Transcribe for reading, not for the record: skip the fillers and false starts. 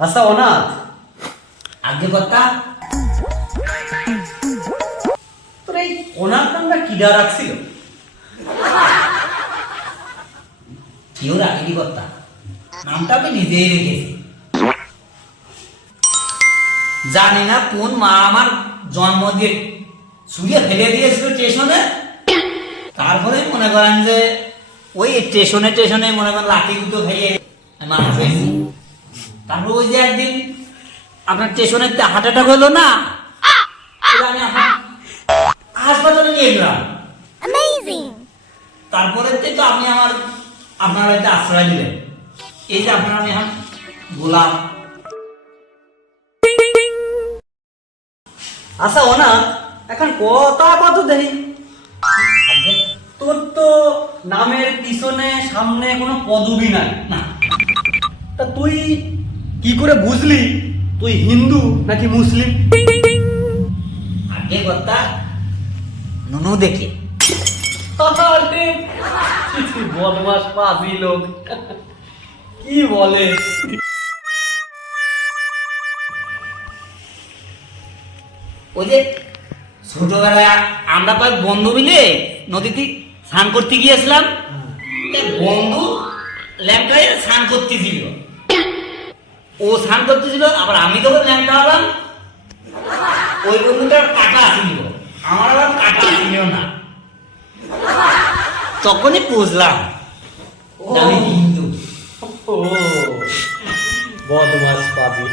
আচ্ছা অনাথ, আগে কথা তোর এই অনাথ নামটা কিডা রাখছিল? কেউ রাখেনি কথা, নামটা আমি নিজেই রেখেছি। জানি না কোন মা আমার জন্ম দিয়ে শুয়ে ফেলে দিয়েছিল স্টেশনে। তারপরে মনে করেন যে ওই স্টেশনে স্টেশনে মনে করেন লাঠি গুঁতো খেয়ে মানুষ হয়েছি। তারপর ওই যে একদিন আপনার স্টেশনে হার্ট অ্যাটাক হলো না, আমি আপনার হাসপাতালে নিয়ে গেলাম। তারপরে তো আপনি আপনার একটা আশ্রয় দিলেন। এই যে আপনার আমি এখন গোলাম। আচ্ছা অনাথ, এখন কথা কত দেখি, তোর তো নামের পিছনে সামনে কোনো পদবি নাই না, তা তুই কি করে বুঝলি তুই হিন্দু নাকি মুসলিম? আগে কথা নুনু দেখে। আরে, কি বদমাস পাজি লোক, কি বলে? ওই যে ছোটবেলায় আমরা কয়েক বন্ধু মিলে নদীতে স্নান করতে গিয়েছিলাম। এই বন্ধু ল্যাংটায় স্নান করতেছিল, ও স্নান করতেছিল, আবার আমি যখন ল্যাংটা হলাম ওই বন্ধুটার কাটা ছিল, আমার আবার কাটা ছিল না। তখনই বুঝলাম যে আমি হিন্দু। ও বদমাস পাজি।